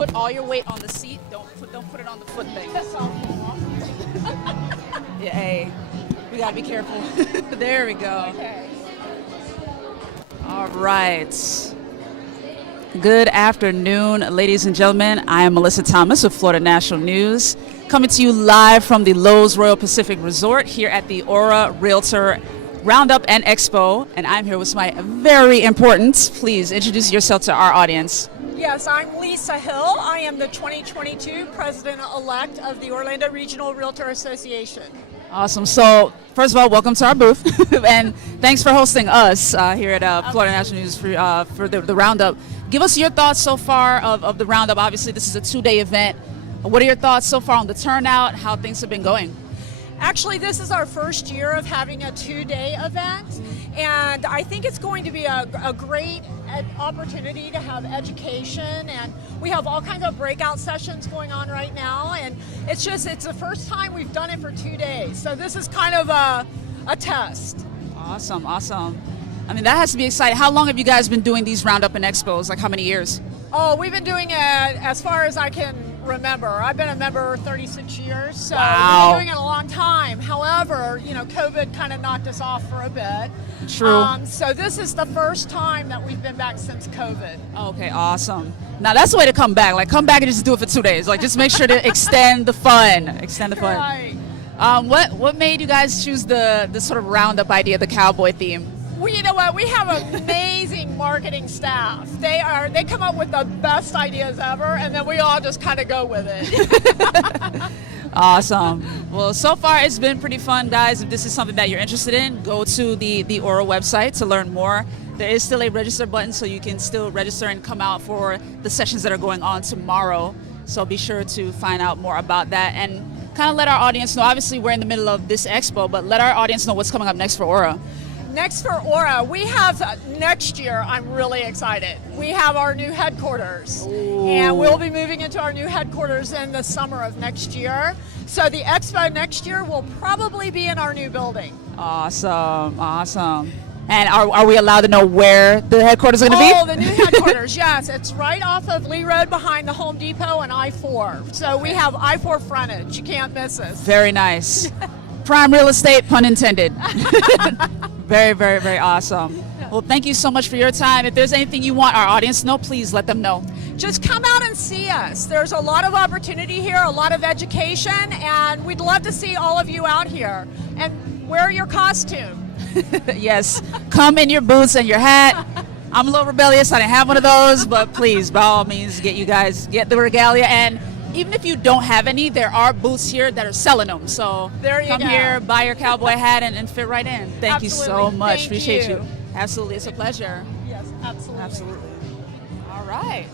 put all your weight on the seat. Don't put it on the foot thing. Yeah, hey, we gotta be careful. There we go. Okay. All right. Good afternoon, ladies and gentlemen. I am Melissa Thomas with Florida National News, coming to you live from the Loews Royal Pacific Resort here at the ORRA Realtor Roundup and Expo, and I'm here with my very important. Please introduce yourself to our audience. Yes, I'm Lisa Hill. I am the 2022 President-elect of the Orlando Regional Realtor Association. Awesome. So, first of all, welcome to our booth, and thanks for hosting us here at Florida National News for the Roundup. Give us your thoughts so far of the Roundup. Obviously, this is a two-day event. What are your thoughts so far on the turnout, how things have been going? Actually, this is our first year of having a two-day event, and I think it's going to be a great opportunity to have education, and we have all kinds of breakout sessions going on right now, and it's the first time we've done it for 2 days, so this is kind of a test. Awesome, awesome. I mean, that has to be exciting. How long have you guys been doing these Roundup and Expos? Like how many years? Oh, we've been doing it as far as I can remember. I've been a member 36 years, so wow. We've been doing it a long time. However, COVID kind of knocked us off for a bit. True. So this is the first time that we've been back since COVID. Okay, awesome. Now that's the way to come back. Like come back and just do it for 2 days. Like just make sure to extend the fun. Extend the fun. Right. What made you guys choose the sort of Roundup idea, the cowboy theme? Well, you know what? We have an amazing marketing staff. They come up with the best ideas ever, and then we all just kind of go with it. Awesome. Well, so far it's been pretty fun, guys. If this is something that you're interested in, go to the ORRA website to learn more. There is still a register button, so you can still register and come out for the sessions that are going on tomorrow. So be sure to find out more about that and kind of let our audience know. Obviously, we're in the middle of this expo, but let our audience know what's coming up next for ORRA. Next for ORRA, we have next year, I'm really excited. We have our new headquarters. Ooh. And we'll be moving into our new headquarters in the summer of next year. So the expo next year will probably be in our new building. Awesome, awesome. And are we allowed to know where the headquarters is going to be? Oh, the new headquarters, yes. It's right off of Lee Road behind the Home Depot and I-4. So we have I-4 frontage. You can't miss us. Very nice. Prime real estate, pun intended. Very, very, very awesome. Well, thank you so much for your time. If there's anything you want our audience to know, please let them know. Just come out and see us. There's a lot of opportunity here, a lot of education, and we'd love to see all of you out here. And wear your costume. Yes, come in your boots and your hat. I'm a little rebellious. I didn't have one of those, but please, by all means, get the regalia. And even if you don't have any, there are booths here that are selling them. So there you come go. Here, buy your cowboy hat, and fit right in. Thank Absolutely. you so much. Thank Appreciate you. you. Absolutely. It's a pleasure. Yes, absolutely. Absolutely. All right.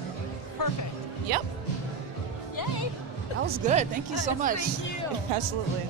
Perfect. Yep. Yay. That was good. Thank you so much. Thank you. Absolutely.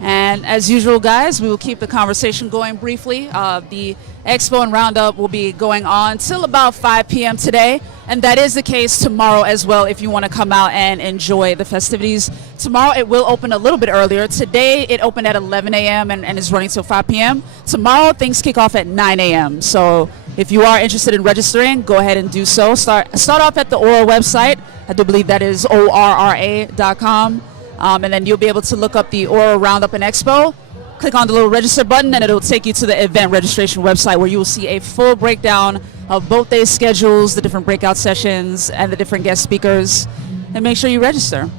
And as usual, guys, we will keep the conversation going briefly. The Expo and Roundup will be going on till about 5 p.m. today, and that is the case tomorrow as well if you want to come out and enjoy the festivities. Tomorrow it will open a little bit earlier. Today it opened at 11 a.m. and is running till 5 p.m. Tomorrow things kick off at 9 a.m. So if you are interested in registering, go ahead and do so. Start off at the ORRA website. I do believe that is ORRA.com. And then you'll be able to look up the ORRA Roundup and Expo, click on the little register button, and it'll take you to the event registration website where you will see a full breakdown of both day schedules, the different breakout sessions, and the different guest speakers. And make sure you register.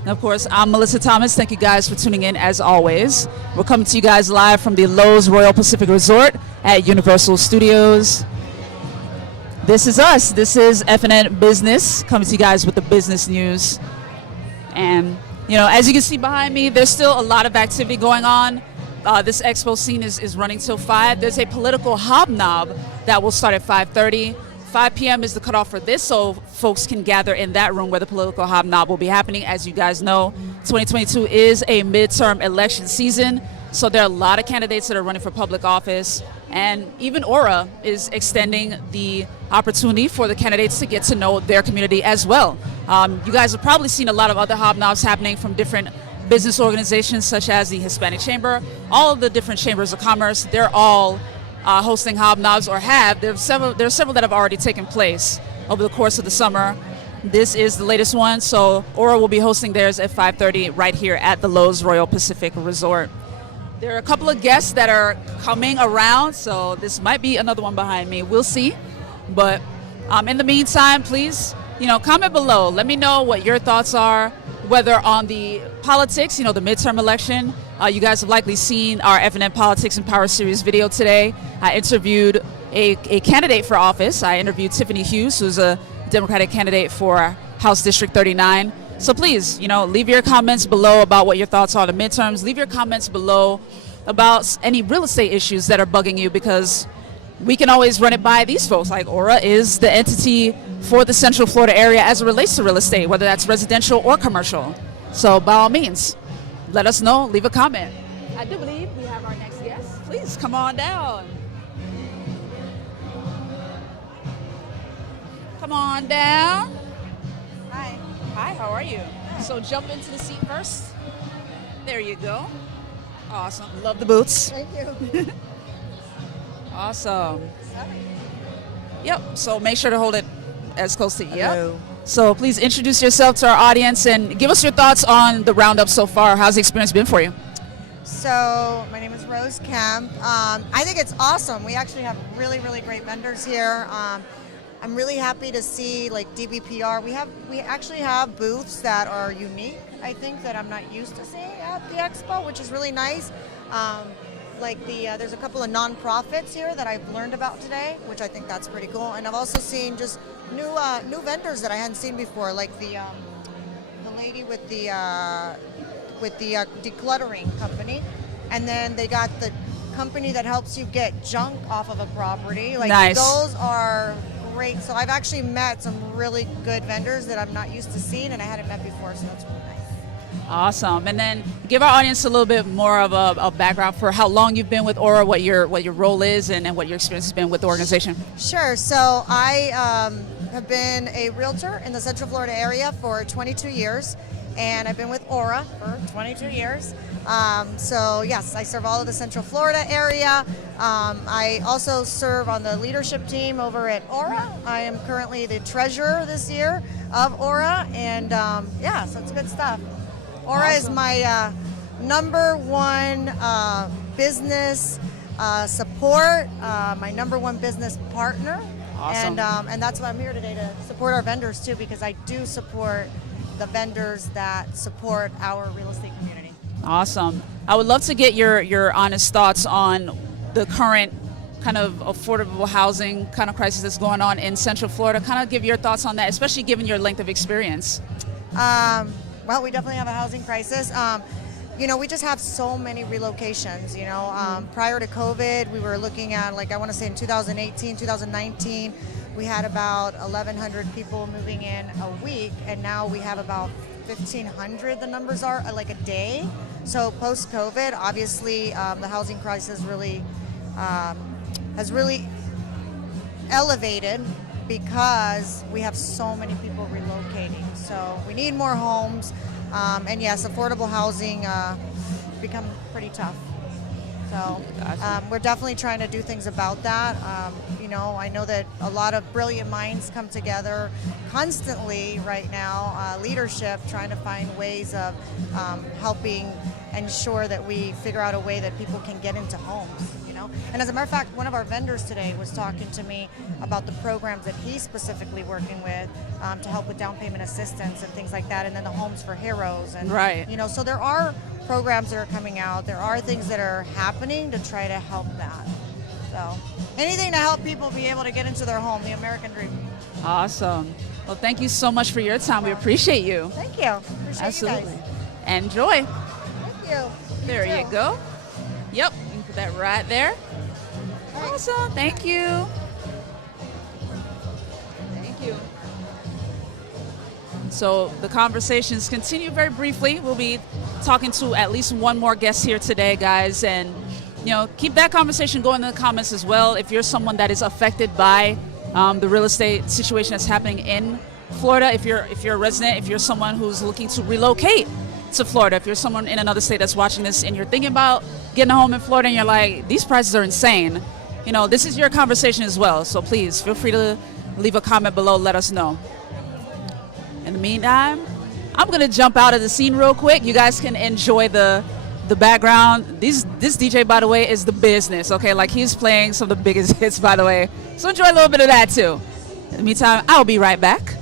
And of course, I'm Melissa Thomas. Thank you guys for tuning in as always. We're coming to you guys live from the Loews Royal Pacific Resort at Universal Studios. This is us. This is FNN Business, coming to you guys with the business news. And as you can see behind me, there's still a lot of activity going on. This expo scene is running till 5. There's a political hobnob that will start at 5:30. 5 p.m. is the cutoff for this, so folks can gather in that room where the political hobnob will be happening. As you guys know, 2022 is a midterm election season, so there are a lot of candidates that are running for public office. And even ORRA is extending the opportunity for the candidates to get to know their community as well. You guys have probably seen a lot of other hobnobs happening from different business organizations such as the Hispanic Chamber, all of the different chambers of commerce. They're all hosting hobnobs or have. There's several that have already taken place over the course of the summer. This is the latest one, so ORRA will be hosting theirs at 5:30 right here at the Loews Royal Pacific Resort. There are a couple of guests that are coming around, so this might be another one behind me. We'll see. But in the meantime, please, comment below. Let me know what your thoughts are, whether on the politics, the midterm election. You guys have likely seen our FNN Politics and Power Series video today. I interviewed a candidate for office. I interviewed Tiffany Hughes, who's a Democratic candidate for House District 39. So please, leave your comments below about what your thoughts are on the midterms. Leave your comments below about any real estate issues that are bugging you, because we can always run it by these folks. Like, ORRA is the entity for the Central Florida area as it relates to real estate, whether that's residential or commercial. So by all means, let us know, leave a comment. I do believe we have our next guest. Please come on down. Come on down. Hi. Hi, how are you? So jump into the seat first. There you go. Awesome. Love the boots. Thank you. Awesome. Yep. So make sure to hold it as close to you. Hello. Yep. So please introduce yourself to our audience and give us your thoughts on the roundup so far. How's the experience been for you? So my name is Rose Kemp. I think it's awesome. We actually have really, really great vendors here. I'm really happy to see like DBPR. We actually have booths that are unique, I think, that I'm not used to seeing at the expo, which is really nice. There's a couple of nonprofits here that I've learned about today, which I think that's pretty cool. And I've also seen just new vendors that I hadn't seen before, like the lady with the decluttering company, and then they got the company that helps you get junk off of a property. Like, nice. Those are great. So I've actually met some really good vendors that I'm not used to seeing and I hadn't met before, so that's really nice. Awesome. And then give our audience a little bit more of a background for how long you've been with ORRA, what your role is, and what your experience has been with the organization. Sure. So I have been a realtor in the Central Florida area for 22 years, and I've been with ORRA for 22 years. So yes, I serve all of the Central Florida area. I also serve on the leadership team over at ORRA. I am currently the treasurer this year of ORRA, and so it's good stuff. ORRA Awesome. is my number one business support, my number one business partner. Awesome. And that's why I'm here today, to support our vendors too, because I do support the vendors that support our real estate community. Awesome. I would love to get your honest thoughts on the current kind of affordable housing kind of crisis that's going on in Central Florida. Kind of give your thoughts on that, especially given your length of experience. Well, we definitely have a housing crisis. We just have so many relocations. Prior to COVID, we were looking at, I want to say in 2018, 2019, we had about 1,100 people moving in a week, and now we have about 1,500, the numbers are, a day. So post-COVID, obviously, the housing crisis has really elevated because we have so many people relocating. So we need more homes, and yes, affordable housing become pretty tough. So we're definitely trying to do things about that. I know that a lot of brilliant minds come together constantly right now, leadership trying to find ways of helping ensure that we figure out a way that people can get into homes. And as a matter of fact, one of our vendors today was talking to me about the programs that he's specifically working with to help with down payment assistance and things like that, and then the Homes for Heroes. And, right. So there are programs that are coming out. There are things that are happening to try to help that. So anything to help people be able to get into their home, the American dream. Awesome. Well, thank you so much for your time. We appreciate you. Thank you. Appreciate Absolutely. you guys. Enjoy. Thank you. There you go. Yep. You can put that right there. Thanks. Awesome. Thank you. Thank you. So the conversations continue very briefly. We'll be talking to at least one more guest here today, guys, and keep that conversation going in the comments as well. If you're someone that is affected by the real estate situation that's happening in Florida, if you're a resident, if you're someone who's looking to relocate to Florida, if you're someone in another state that's watching this and you're thinking about getting a home in Florida and you're like, these prices are insane, you know, this is your conversation as well. So please feel free to leave a comment below. Let us know. In the meantime, I'm going to jump out of the scene real quick. You guys can enjoy the background. This DJ, by the way, is the business, okay? Like, he's playing some of the biggest hits, by the way. So enjoy a little bit of that, too. In the meantime, I'll be right back.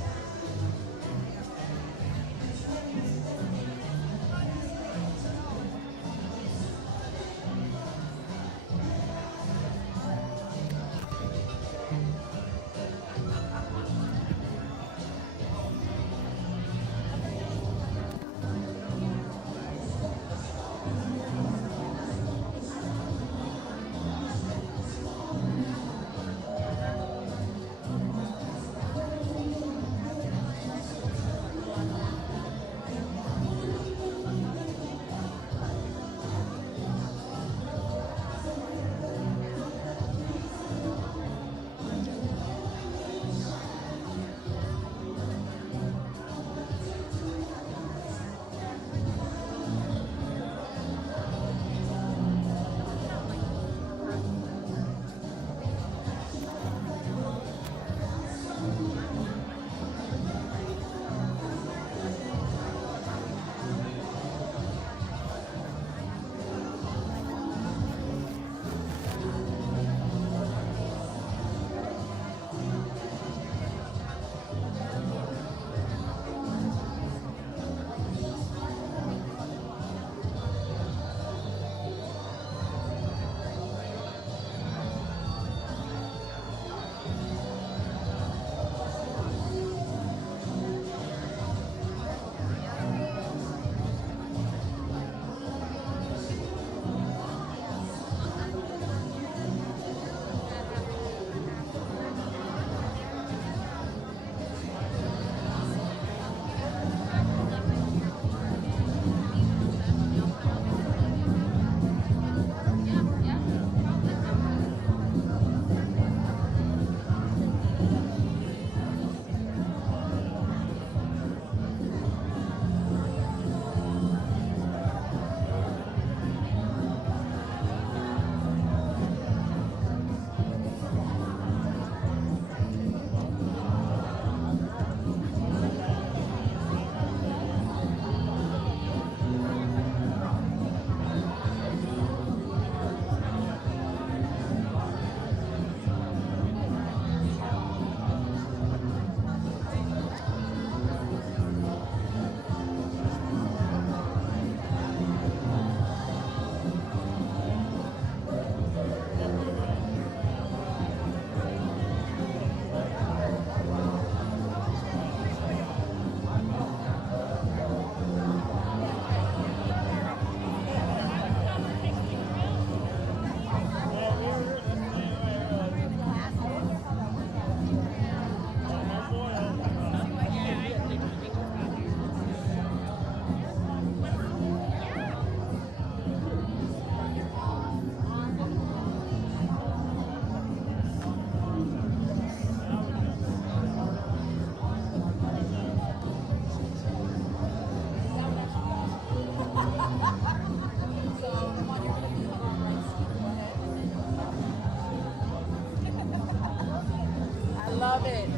Love it.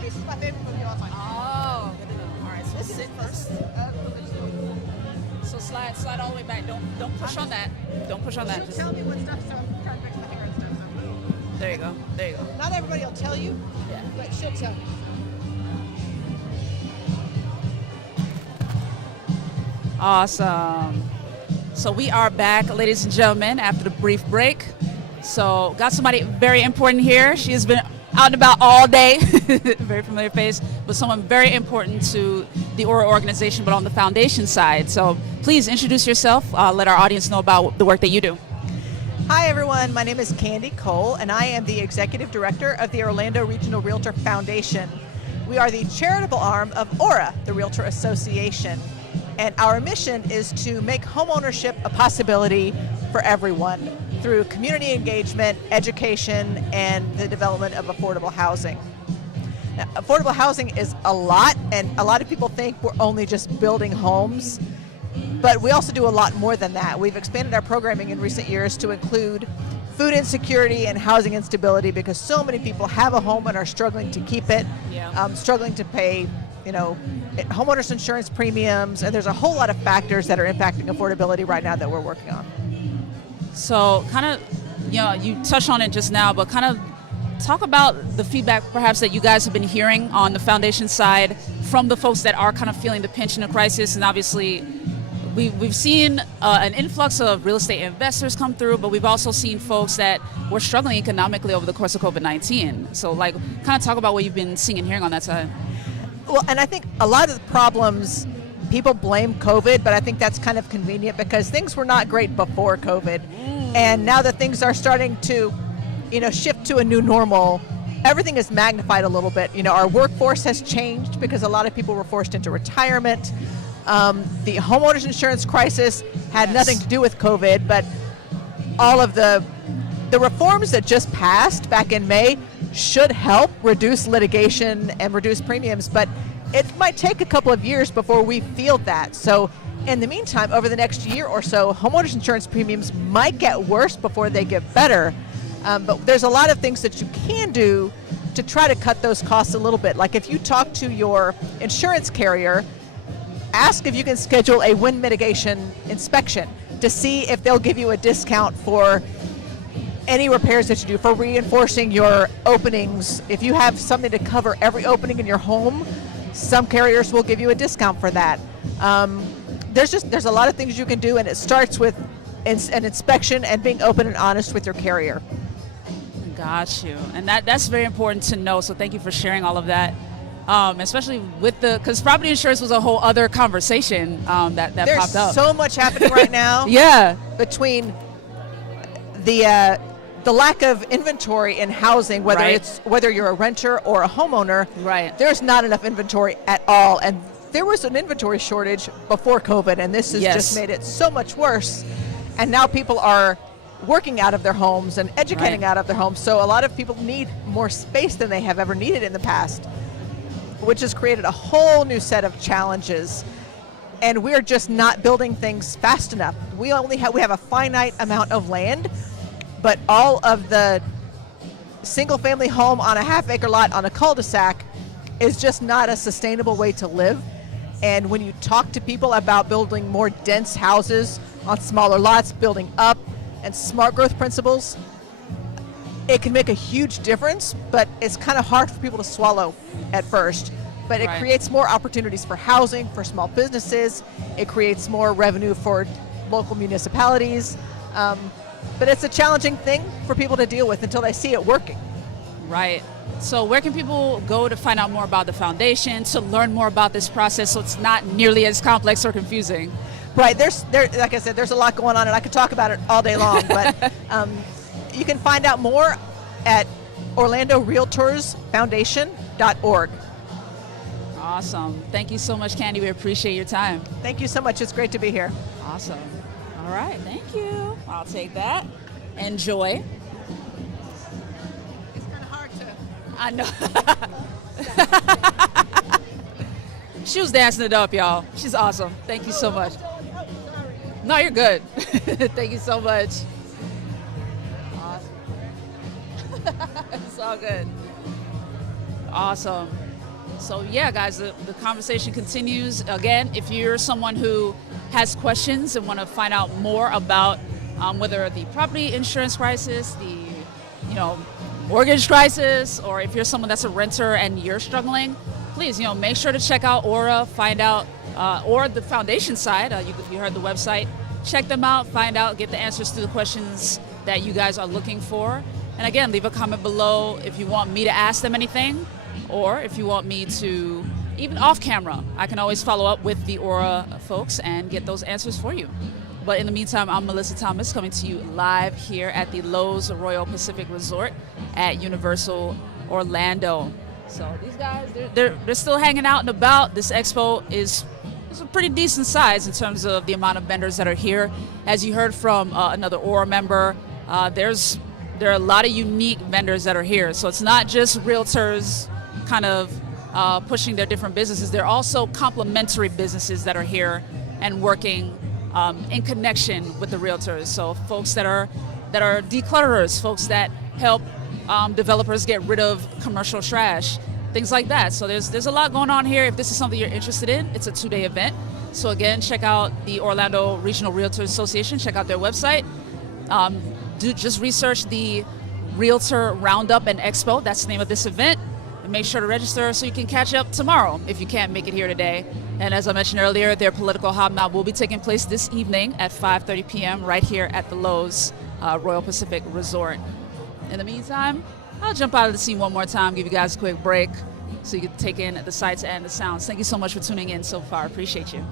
This is my favorite movie of all time. Oh, good to know. All right, so This is sit first. first. So slide all the way back. Don't push on that. Don't push on that. She'll Just, tell me what stuff, so I'm trying to fix my hair and stuff. So. there you go. There you go. Not everybody will tell you, Yeah. but she'll tell you. Awesome. So we are back, ladies and gentlemen, after the brief break. So got somebody very important here. She has been out and about all day. Very familiar face, but someone very important to the ORRA organization, but on the foundation side. So please introduce yourself. Let our audience know about the work that you do. Hi, everyone. My name is Candy Cole, and I am the Executive Director of the Orlando Regional Realtor Foundation. We are the charitable arm of ORRA, the Realtor Association. And our mission is to make homeownership a possibility for everyone through community engagement, education, and the development of affordable housing. Now, affordable housing is a lot, and a lot of people think we're only just building homes. But we also do a lot more than that. We've expanded our programming in recent years to include food insecurity and housing instability, because so many people have a home and are struggling to keep it, struggling to pay, homeowners insurance premiums, and there's a whole lot of factors that are impacting affordability right now that we're working on. So kind of, you touched on it just now, but kind of talk about the feedback perhaps that you guys have been hearing on the foundation side from the folks that are kind of feeling the pinch in the crisis. And obviously we've seen an influx of real estate investors come through, but we've also seen folks that were struggling economically over the course of COVID-19. So kind of talk about what you've been seeing and hearing on that side. Well, and I think a lot of the problems, people blame COVID, but I think that's kind of convenient because things were not great before COVID. And now that things are starting to, shift to a new normal, everything is magnified a little bit. Our workforce has changed because a lot of people were forced into retirement. The homeowners insurance crisis had nothing to do with COVID, but all of the reforms that just passed back in May should help reduce litigation and reduce premiums, but it might take a couple of years before we feel that. So in the meantime, over the next year or so, homeowners insurance premiums might get worse before they get better. But there's a lot of things that you can do to try to cut those costs a little bit. Like if you talk to your insurance carrier, ask if you can schedule a wind mitigation inspection to see if they'll give you a discount for any repairs that you do, for reinforcing your openings. If you have something to cover every opening in your home, some carriers will give you a discount for that. There's a lot of things you can do, and it starts with an inspection and being open and honest with your carrier. Got you. And that's very important to know, so thank you for sharing all of that. Especially because property insurance was a whole other conversation that popped up. There's so much happening right now. Yeah. Between the lack of inventory in housing, whether you're a renter or a homeowner, there's not enough inventory at all. And there was an inventory shortage before COVID, and this has just made it so much worse. And now people are working out of their homes and educating out of their homes. So a lot of people need more space than they have ever needed in the past, which has created a whole new set of challenges. And we're just not building things fast enough. We have a finite amount of land, but all of the single family home on a half-acre lot on a cul-de-sac is just not a sustainable way to live. And when you talk to people about building more dense houses on smaller lots, building up, and smart growth principles, it can make a huge difference, but it's kind of hard for people to swallow at first. But it creates more opportunities for housing, for small businesses. It creates more revenue for local municipalities. But it's a challenging thing for people to deal with until they see it working. Right. So where can people go to find out more about the foundation, to learn more about this process so it's not nearly as complex or confusing? Right. Like I said, there's a lot going on, and I could talk about it all day long. But you can find out more at OrlandoRealtorsFoundation.org. Awesome. Thank you so much, Candy. We appreciate your time. Thank you so much. It's great to be here. Awesome. All right. Thank you. I'll take that. Enjoy. It's kind of hard to. I know. She was dancing it up, y'all. She's awesome. Thank you so much. No, you're good. Thank you so much. Awesome. It's all good. Awesome. So yeah, guys, the conversation continues. Again, if you're someone who has questions and want to find out more about whether the property insurance crisis, the mortgage crisis, or if you're someone that's a renter and you're struggling, please make sure to check out ORRA, find out, or the foundation side. If you heard the website, check them out, find out, get the answers to the questions that you guys are looking for. And again, leave a comment below if you want me to ask them anything, or if you want me to, even off camera, I can always follow up with the ORRA folks and get those answers for you. But in the meantime, I'm Melissa Thomas, coming to you live here at the Loews Royal Pacific Resort at Universal Orlando. So these guys, they're still hanging out and about. This expo is a pretty decent size in terms of the amount of vendors that are here. As you heard from another ORRA member, there are a lot of unique vendors that are here. So it's not just realtors kind of pushing their different businesses. There are also complementary businesses that are here. and working in connection with the realtors. So folks that are declutterers, folks that help developers get rid of commercial trash, things like that. So there's a lot going on here. If this is something you're interested in, it's a 2-day event. So again, check out the Orlando Regional Realtor Association. Check out their website. Just research the Realtor Roundup and Expo. That's the name of this event. And make sure to register so you can catch up tomorrow if you can't make it here today. And as I mentioned earlier, their political hobnob will be taking place this evening at 5:30 p.m. right here at the Loews Royal Pacific Resort. In the meantime, I'll jump out of the scene one more time, give you guys a quick break so you can take in the sights and the sounds. Thank you so much for tuning in so far. Appreciate you.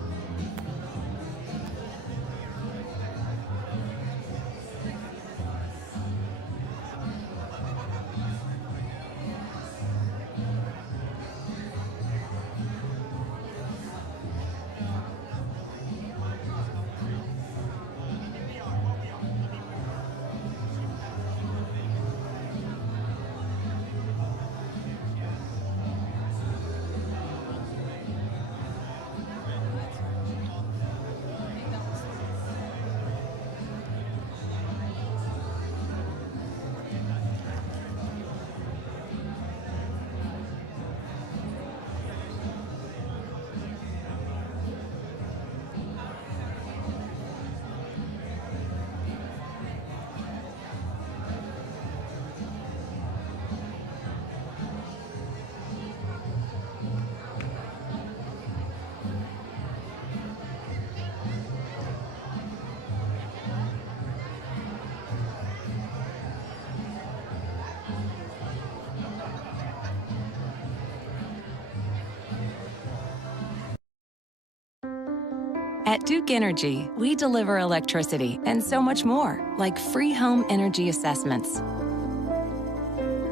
At Duke Energy, we deliver electricity and so much more, like free home energy assessments,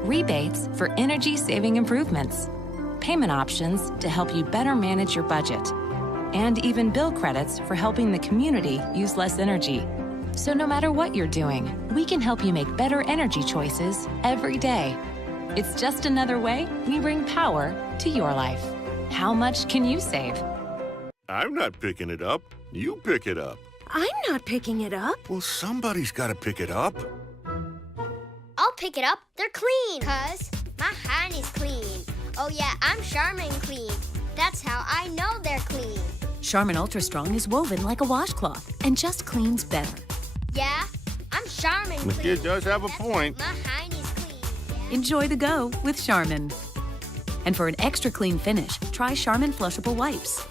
rebates for energy-saving improvements, payment options to help you better manage your budget, and even bill credits for helping the community use less energy. So no matter what you're doing, we can help you make better energy choices every day. It's just another way we bring power to your life. How much can you save? I'm not picking it up. You pick it up. I'm not picking it up. Well, somebody's got to pick it up. I'll pick it up. They're clean. 'Cause my hand is clean. Oh yeah, I'm Charmin Clean. That's how I know they're clean. Charmin Ultra Strong is woven like a washcloth and just cleans better. Yeah, I'm Charmin Clean. The kid does have a That's point. My hand is clean. Yeah. Enjoy the go with Charmin. And for an extra clean finish, try Charmin Flushable Wipes.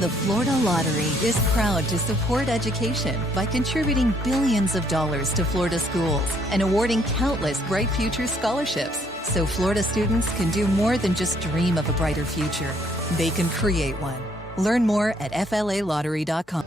The Florida Lottery is proud to support education by contributing billions of dollars to Florida schools and awarding countless Bright Future scholarships so Florida students can do more than just dream of a brighter future. They can create one. Learn more at flalottery.com.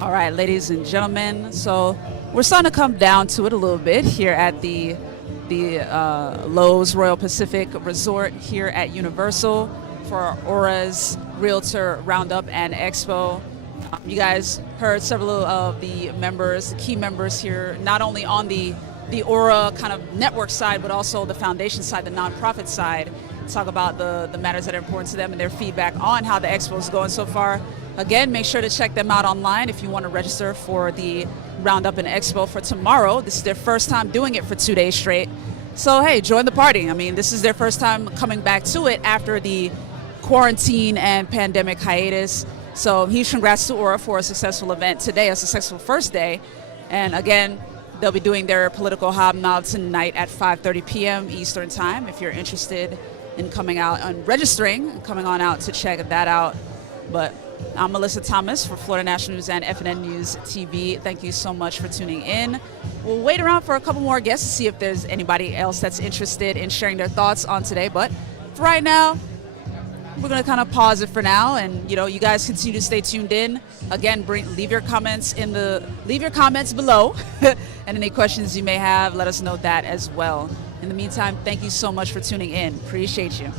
All right, ladies and gentlemen, so we're starting to come down to it a little bit here at the Loews Royal Pacific Resort here at Universal for ORRA's Realtor Roundup and Expo. You guys heard several of the members, the key members here, not only on the ORRA kind of network side, but also the foundation side, the nonprofit side, talk about the matters that are important to them and their feedback on how the expo is going so far. Again, make sure to check them out online if you want to register for the Roundup and Expo for tomorrow. This is their first time doing it for 2 days straight. So, hey, join the party. I mean, this is their first time coming back to it after the quarantine and pandemic hiatus. So huge congrats to ORRA for a successful event today, a successful first day. And again, they'll be doing their political hobnob tonight at 5:30 p.m. Eastern Time. If you're interested in coming out and registering, coming on out to check that out. But I'm Melissa Thomas for Florida National News and FNN News TV. Thank you so much for tuning in. We'll wait around for a couple more guests to see if there's anybody else that's interested in sharing their thoughts on today. But for right now, we're going to kind of pause it for now, and you guys continue to stay tuned in. Again, leave your comments below, and any questions you may have, let us know that as well. In the meantime, thank you so much for tuning in. Appreciate you.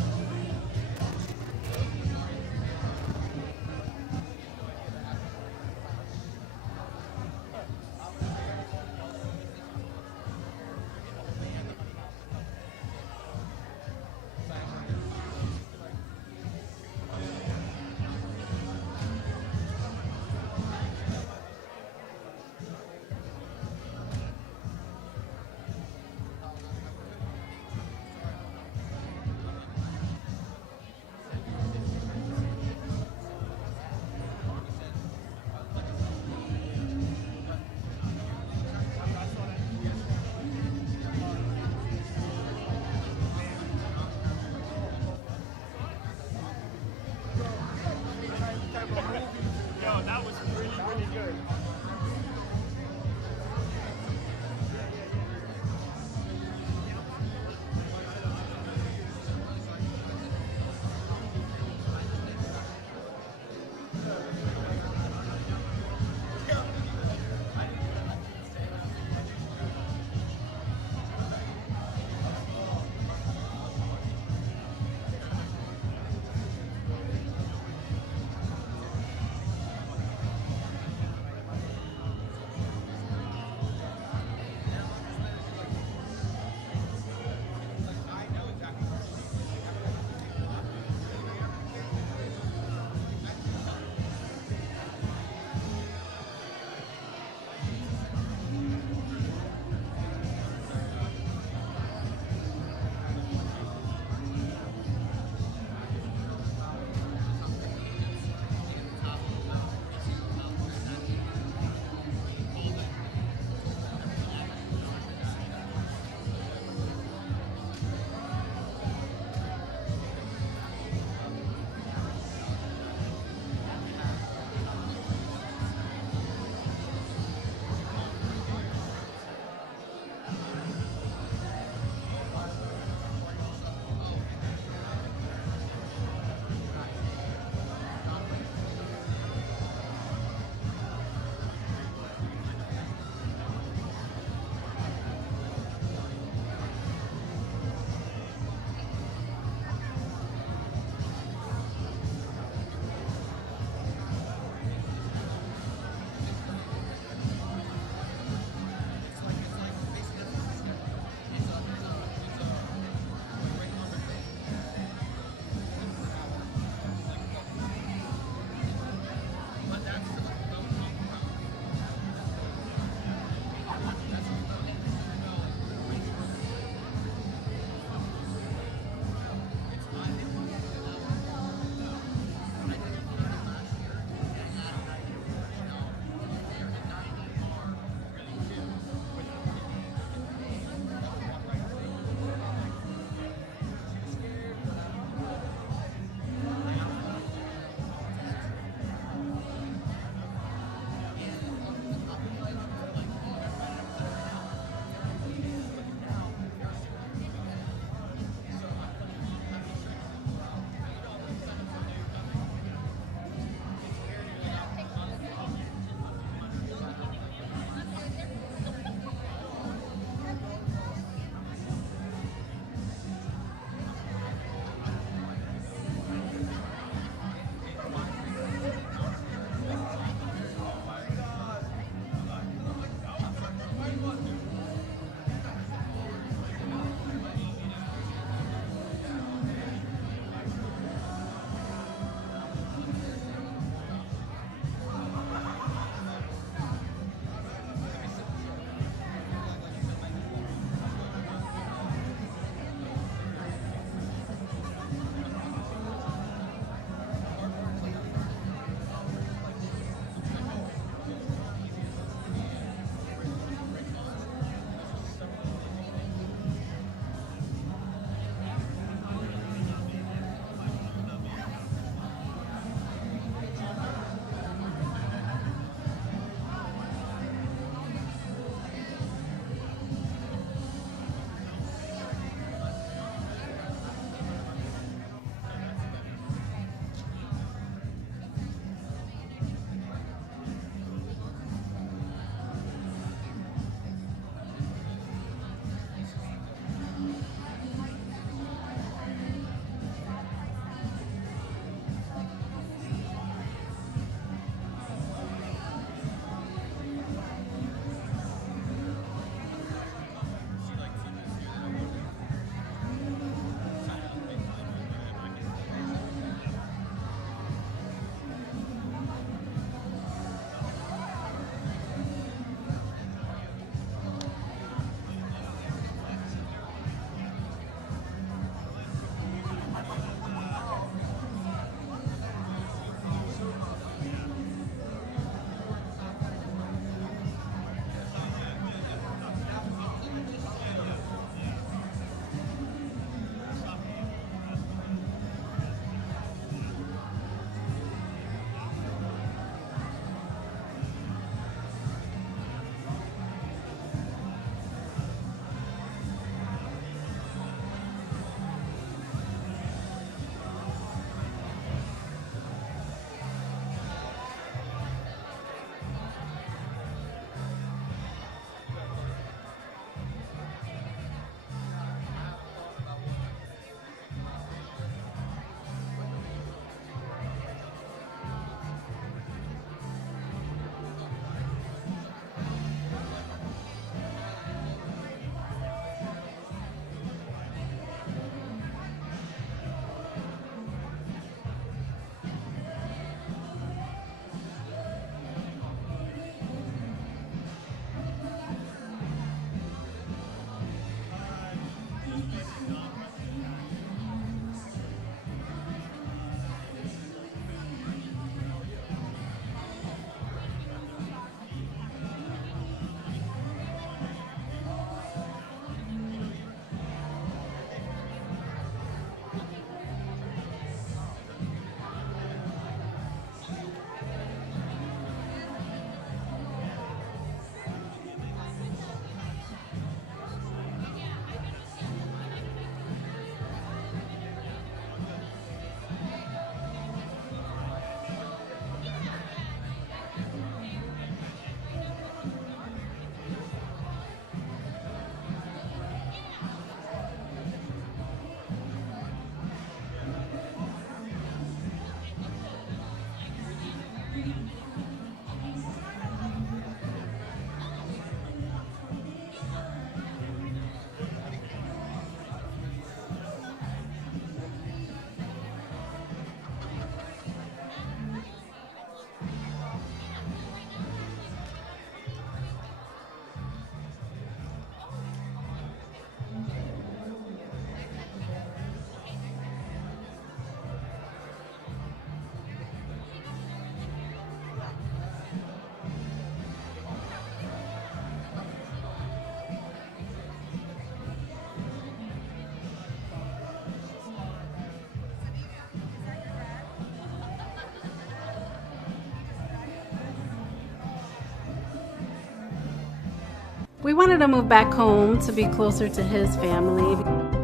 We wanted to move back home to be closer to his family.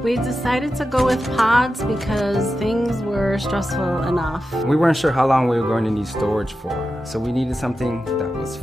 We decided to go with pods because things were stressful enough. We weren't sure how long we were going to need storage for, so we needed something that was